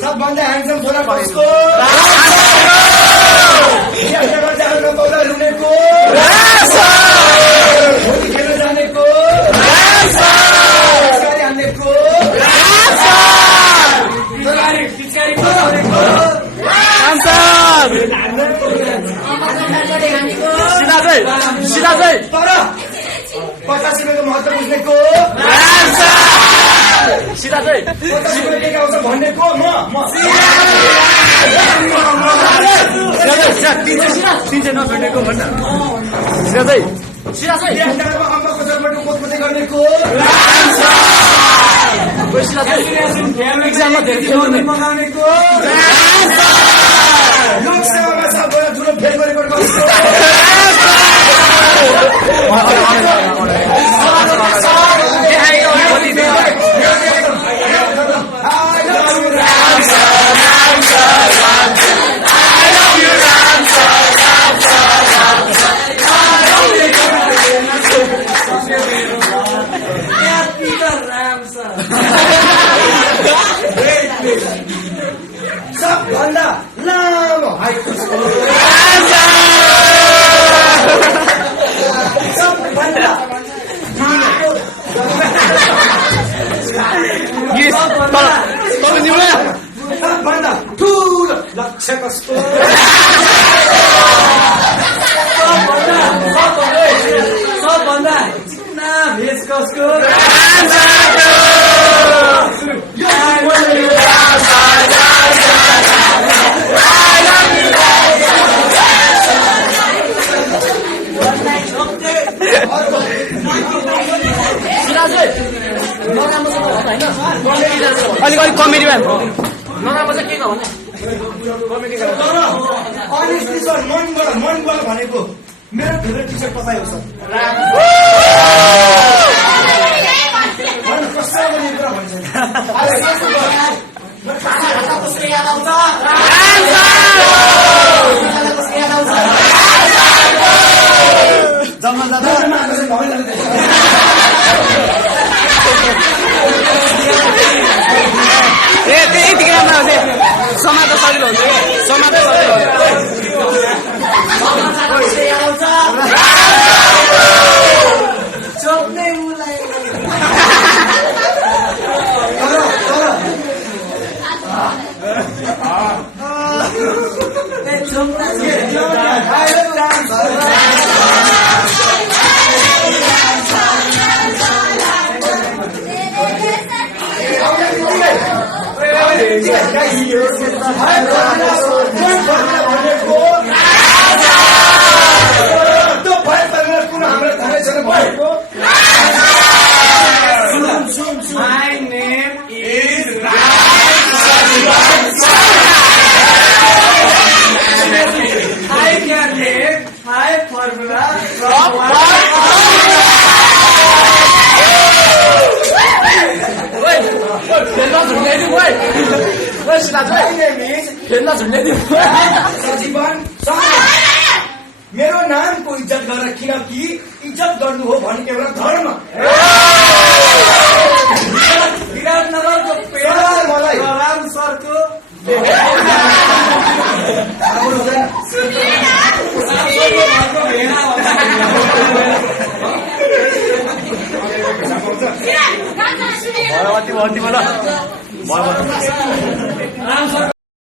सबभन्दा ह्यान्डसम छोरा कसको? रुनेको खेल्न जानेको हानेको तर 50 रुपियाँको महत्त्व बुझ्नेको सिधा चाहिँ 50 रुपियाँ के आउँछ भन्नेको म तिन नभेटेको भन्न सिधा चाहिँ अङ्कको जन्मको पोतपोते गर्नेको एक्जाममा धेरै मगाउनेको लोकसेवामा सबभन्दा ठुलो फेल गरेको सबभन्दा लामो हाइटको सबभन्दा सबभन्दा ठुलो लक्ष्य कस्तो सबभन्दा चिकना भेज कसको अलिक कमेडी भयो नराम्रो चाहिँ के भन्ने अनेस्टली सर मनबाट भनेको मेरो फेभरेट टिचर तपाईँ हो सर कसैले पनि कुरा भन्छ जम्मा जाँदा यतिकै राम्रो हुन्छ समाज सजिलो हुन्छ समाज सजिलो My name is I can make high formula from मेरो नामको इज्जत गरेर किनकि इज्जत गर्नु हो भनेको एउटा धर्म विराटनगरको पेडार मलाई राम सरको भगवती